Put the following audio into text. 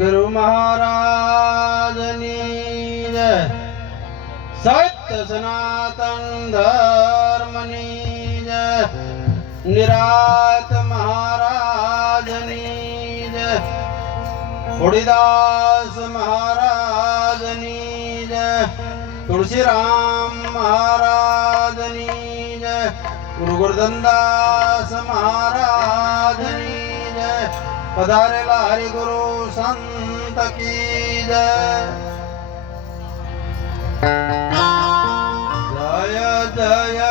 गुरु महाराज सत्य सनातन धर्म निरात महाराज थोड़ीदास महाराज तुलसी राम महाराज गुरु गुरुदास महाराज પધારેલા હરિગુરુ સંત કી જય. જય જય